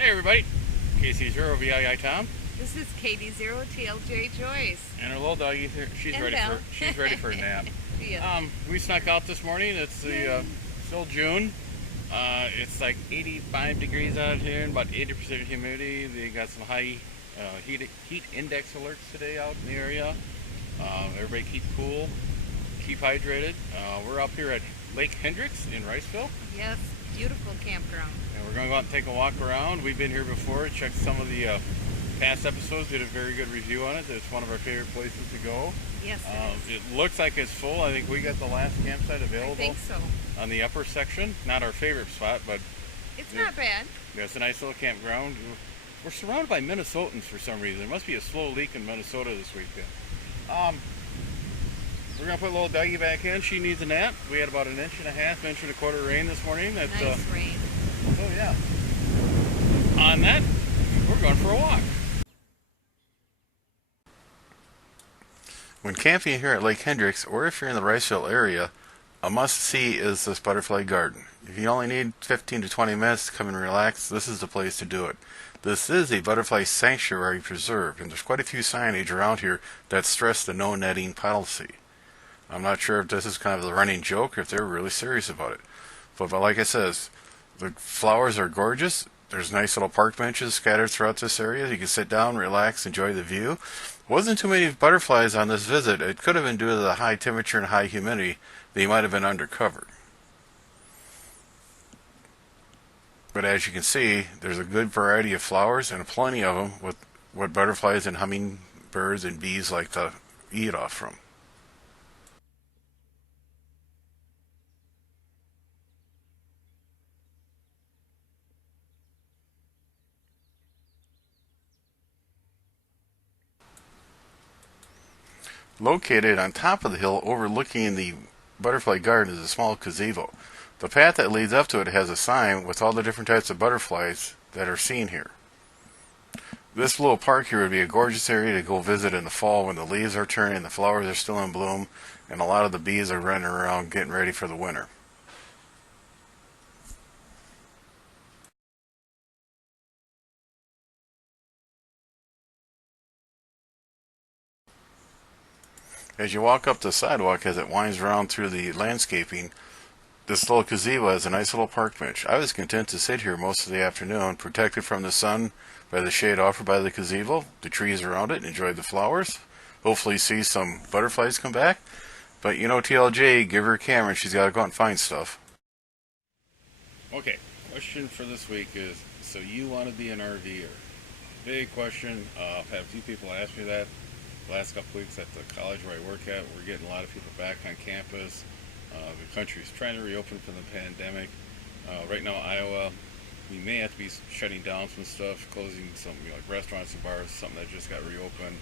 Hey everybody, KC0 VII Tom, This is Katie 0 TLJ Joyce. and our little doggy here. And Belle. She's ready for a nap. Yes. We snuck out this morning. It's Yay. still June. It's like 85 degrees out here and about 80% humidity. They got some high heat index alerts today out in the area. Everybody keep cool, keep hydrated. We're up here at Lake Hendricks in Riceville. Yes, beautiful campground. And we're going to go out and take a walk around. We've been here before, checked some of the past episodes, did a very good review on it. It's one of our favorite places to go. Yes, It looks like it's full. I think we got the last campsite available I think so. on the upper section. Not our favorite spot, but It's Yeah. not bad. it's a nice little campground. We're surrounded by Minnesotans for some reason. There must be a slow leak in Minnesota this weekend. We're going to put a little Dougie back in. She needs a nap. We had about an inch and a half, inch and a quarter rain this morning. Nice rain. So yeah. On that, we're going for a walk. When camping here at Lake Hendricks, or if you're in the Riceville area, a must-see is this butterfly garden. If you only need 15 to 20 minutes to come and relax, this is the place to do it. This is a butterfly sanctuary preserve, and there's quite a few signage around here that stress the no netting policy. I'm not sure if this is kind of the running joke or if they're really serious about it. But like I says, the flowers are gorgeous. There's nice little park benches scattered throughout this area. You can sit down, relax, enjoy the view. Wasn't too many butterflies on this visit. It could have been due to the high temperature and high humidity. They might have been undercover. But as you can see, there's a good variety of flowers and plenty of them with what butterflies and hummingbirds and bees like to eat off from. Located on top of the hill overlooking the butterfly garden is a small gazebo. The path that leads up to it has a sign with all the different types of butterflies that are seen here. This little park here would be a gorgeous area to go visit in the fall when the leaves are turning, the flowers are still in bloom, and a lot of the bees are running around getting ready for the winter. As you walk up the sidewalk as it winds around through the landscaping, this little gazebo has a nice little park bench. I was content to sit here most of the afternoon, protected from the sun by the shade offered by the gazebo, the trees around it, and enjoy the flowers. Hopefully see some butterflies come back. But you know TLJ, give her a camera and she's got to go out and find stuff. Okay, question for this week is, so you want to be an RVer? Big question. I've had a few people ask me that the last couple weeks at the college where I work at. We're getting a lot of people back on campus. The country's trying to reopen from the pandemic. Right now, Iowa, we may have to be shutting down some stuff, closing some like restaurants and bars, something that just got reopened.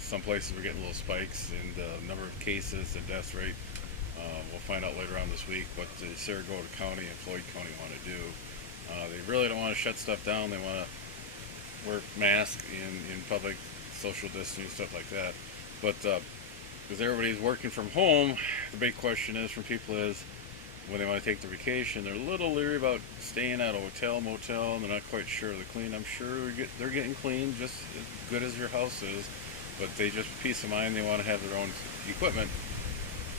Some places we're getting little spikes in the number of cases, the death rate. We'll find out later on this week what the Saratoga County and Floyd County want to do. They really don't want to shut stuff down. They want to wear masks in public, social distancing, stuff like that. But because everybody's working from home, the big question is from people is when they want to take their vacation, they're a little leery about staying at a hotel, motel, and they're not quite sure of the clean. I'm sure they're getting clean just as good as your house is, but they just peace of mind. They want to have their own equipment,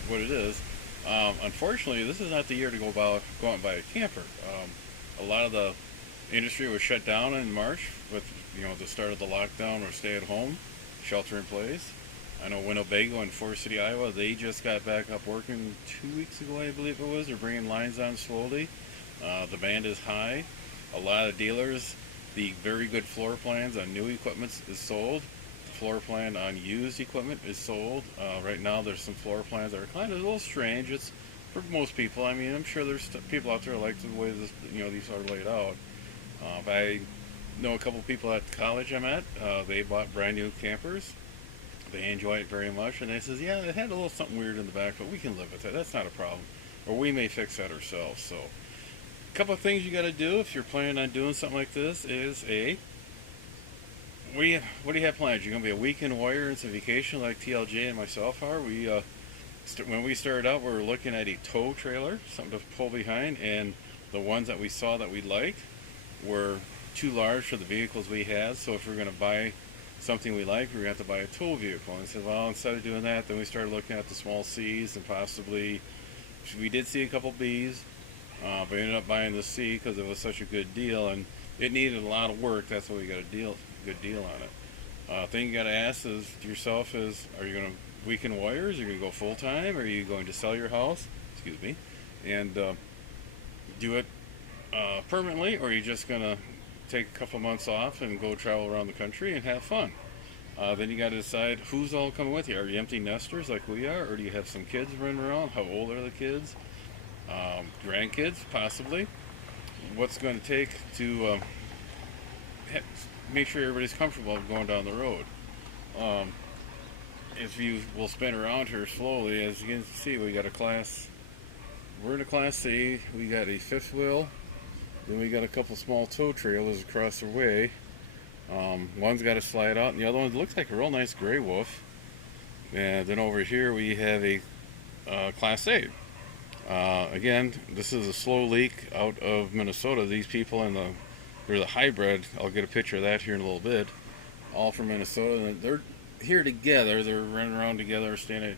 what it is. Unfortunately, this is not the year to go out and buy a camper. A lot of the industry was shut down in March with the start of the lockdown or stay at home, shelter in place. I know Winnebago and Forest City, Iowa, they just got back up working 2 weeks ago, I believe it was. They're bringing lines on slowly. The demand is high. A lot of dealers, the very good floor plans on new equipment is sold. The floor plan on used equipment is sold. Right now there's some floor plans that are kind of a little strange. It's for most people. I mean, I'm sure there's people out there who like the way these are laid out. I know a couple people at college I'm at. They bought brand new campers. They enjoy it very much, and they says, yeah, it had a little something weird in the back, but we can live with it. That's not a problem. Or we may fix that ourselves. So a couple of things you got to do if you're planning on doing something like this is what do you have planned? You're going to be a weekend warrior and some vacation like TLJ and myself are. When we started out, we were looking at a tow trailer, something to pull behind, and the ones that we saw that we liked were too large for the vehicles we had. So if we're going to buy something we like, we're going to have to buy a tow vehicle. And I said, well, instead of doing that, then we started looking at the small C's and possibly we did see a couple B's, but we ended up buying the C because it was such a good deal and it needed a lot of work. That's why we got a good deal on it. Thing you got to ask is yourself is, are you going to weekend wires? Are you going to go full time? Are you going to sell your house? Excuse me, and do it permanently, or are you just going to take a couple months off and go travel around the country and have fun? Then you got to decide who's all coming with you. Are you empty nesters like we are, or do you have some kids running around? How old are the kids? Grandkids, possibly. What's going to take to make sure everybody's comfortable going down the road? If you will spin around here slowly, as you can see, we got a class. We're in a Class C. We got a fifth wheel. Then we got a couple small tow trailers across the way. One's got a slide out, and the other one looks like a real nice gray wolf. And then over here we have a Class A. Again, this is a slow leak out of Minnesota. These people they're the hybrid. I'll get a picture of that here in a little bit. All from Minnesota, and they're here together. They're running around together, staying at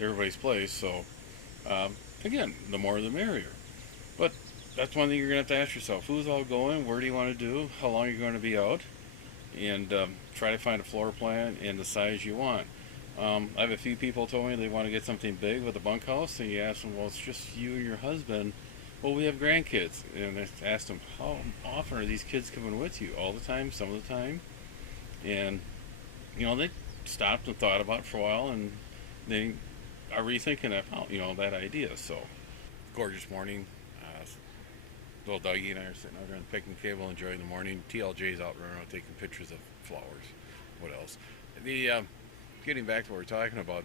everybody's place. So again, the more the merrier. But that's one thing you're gonna have to ask yourself: who's all going? Where do you want to do? How long are you going to be out? And try to find a floor plan and the size you want. I have a few people told me they want to get something big with a bunkhouse, and you ask them, well, it's just you and your husband. Well, we have grandkids, and I asked them, how often are these kids coming with you? All the time, some of the time, and they stopped and thought about it for a while, and they are rethinking that idea. So, gorgeous morning. Little Dougie and I are sitting out here on the picnic table enjoying the morning. TLJ's out running around taking pictures of flowers. What else? Getting back to what we're talking about,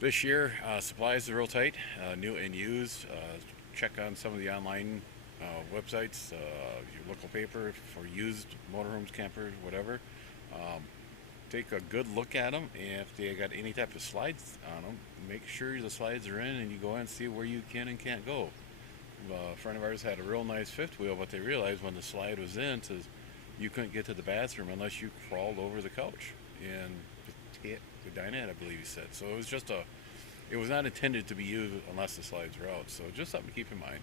this year supplies are real tight, new and used. Check on some of the online websites, your local paper for used motorhomes, campers, whatever. Take a good look at them, and if they got any type of slides on them, make sure the slides are in, and you go in and see where you can and can't go. A friend of ours had a real nice fifth wheel, but they realized when the slide was in, you couldn't get to the bathroom unless you crawled over the couch. And the dinette, I believe he said. So it was not intended to be used unless the slides were out. So just something to keep in mind.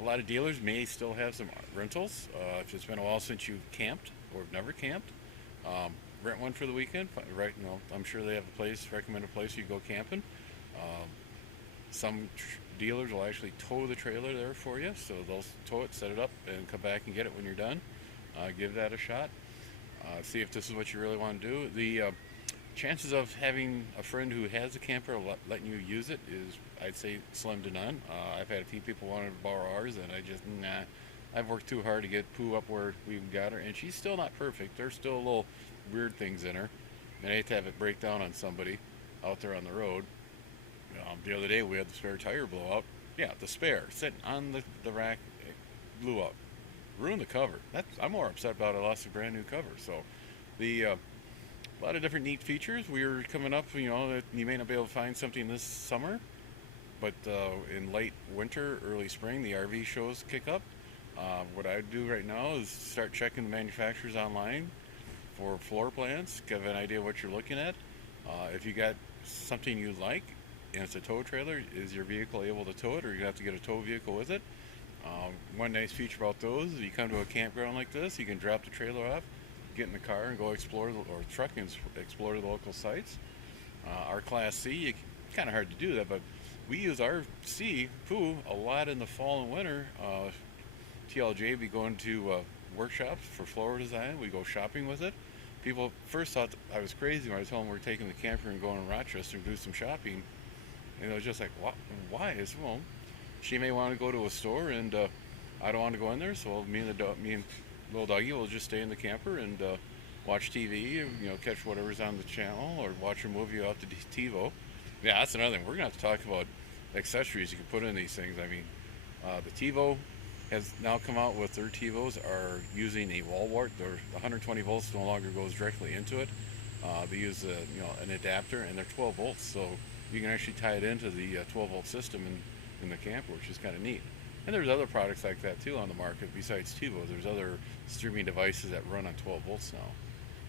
A lot of dealers may still have some rentals. If it's been a while since you've camped or never camped, rent one for the weekend. Right, I'm sure they have a recommended place you go camping. Some dealers will actually tow the trailer there for you, so they'll tow it, set it up, and come back and get it when you're done. Give that a shot. See if this is what you really want to do. The chances of having a friend who has a camper letting you use it is, I'd say, slim to none. I've had a few people wanting to borrow ours, and I've worked too hard to get Pooh up where we've got her, and she's still not perfect. There's still little weird things in her, and I hate to have it break down on somebody out there on the road. The other day we had the spare tire blow out. Yeah, the spare sitting on the rack, it blew up, ruined the cover. I'm more upset about it. I lost a brand new cover. So a lot of different neat features. We're coming up, that you may not be able to find something this summer, but in late winter, early spring, the RV shows kick up. What I do right now is start checking the manufacturers online for floor plans, give an idea of what you're looking at. If you got something you like and it's a tow trailer, is your vehicle able to tow it, or you have to get a tow vehicle with it? One nice feature about those is you come to a campground like this, you can drop the trailer off, get in the car and go explore, or truck and explore the local sites. Our Class C, kind of hard to do that, but we use our C Pooh a lot in the fall and winter. TLJ be going to workshops for floor design. We go shopping with it. People first thought I was crazy when I told them we're taking the camper and going to Rochester and do some shopping. And it was just like, why? Well, she may want to go to a store, and I don't want to go in there, so me and little doggy will just stay in the camper and watch TV, and, catch whatever's on the channel, or watch a movie off the TiVo. Yeah, that's another thing. We're going to have to talk about accessories you can put in these things. I mean, the TiVo has now come out with their TiVos are using a wall wart. The 120 volts no longer goes directly into it. They use an adapter, and they're 12 volts, so you can actually tie it into the 12 volt system in the camper, which is kind of neat. And there's other products like that too on the market besides TiVo. There's other streaming devices that run on 12 volts now.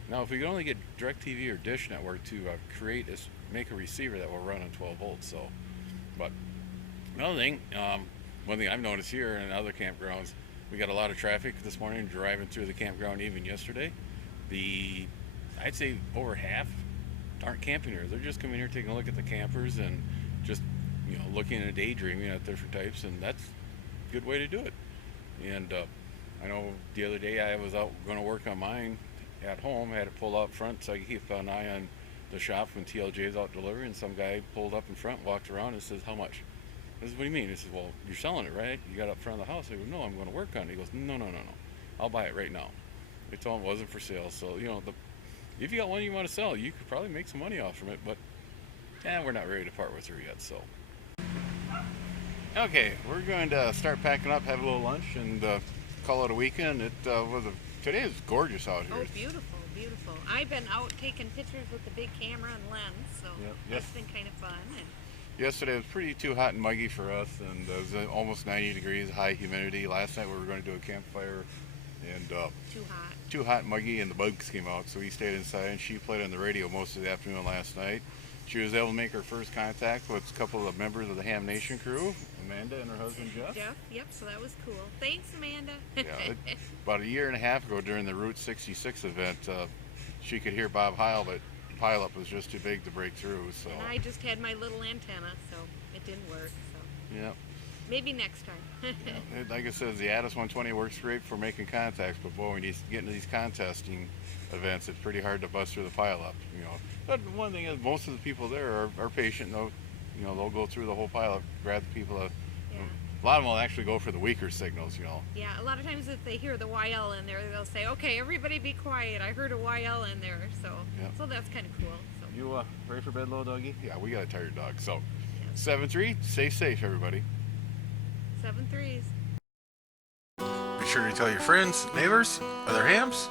Now, if we could only get DirecTV or Dish Network to make a receiver that will run on 12 volts, so. But another thing, one thing I've noticed here and in other campgrounds, we got a lot of traffic this morning driving through the campground. Even yesterday, I'd say over half aren't camping here. They're just coming here taking a look at the campers and just looking and daydreaming at different types, and that's a good way to do it. And I know the other day I was out going to work on mine at home. I had to pull out front so I could keep an eye on the shop when TLJ is out delivering. And some guy pulled up in front, walked around, and says, "How much?" I said, "What do you mean?" He says, "Well, you're selling it, right? You got it up front of the house." I go, "No, I'm going to work on it." He goes, "No, no, no, no. I'll buy it right now." I told him it wasn't for sale. So if you got one you want to sell, you could probably make some money off from it. But we're not ready to part with her yet. So okay, we're going to start packing up, have a little lunch, and call it a weekend. Today is gorgeous out here. Oh, beautiful, beautiful. I've been out taking pictures with the big camera and lens, so it's been kind of fun. And yesterday it was pretty too hot and muggy for us, and it was almost 90 degrees, high humidity. Last night we were going to do a campfire, and too hot and muggy, and the bugs came out, so we stayed inside. And she played on the radio most of the afternoon last night. She was able to make her first contact with a couple of members of the Ham Nation crew, Amanda and her husband Jeff. Yep, so that was cool. Thanks, Amanda. About a year and a half ago during the Route 66 event, she could hear Bob Heil, but the pileup was just too big to break through. So. And I just had my little antenna, so it didn't work. So. Yeah. Maybe next time. Like I said, the Addis 120 works great for making contacts, but boy, when you get into these contesting events, it's pretty hard to bust through the pileup. But one thing is, most of the people there are patient. They'll go through the whole pileup, grab the people. A lot of them will actually go for the weaker signals. Yeah, a lot of times if they hear the YL in there, they'll say, "Okay, everybody be quiet. I heard a YL in there." So that's kind of cool. So. You ready for bed, little doggy? Yeah, we got a tired dog. So 7-3, stay safe, everybody. 7 3s. Be sure to tell your friends, neighbors, other hams.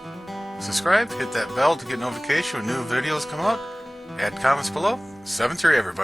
Subscribe, hit that bell to get notification when new videos come out. Add comments below. 7-3, everybody.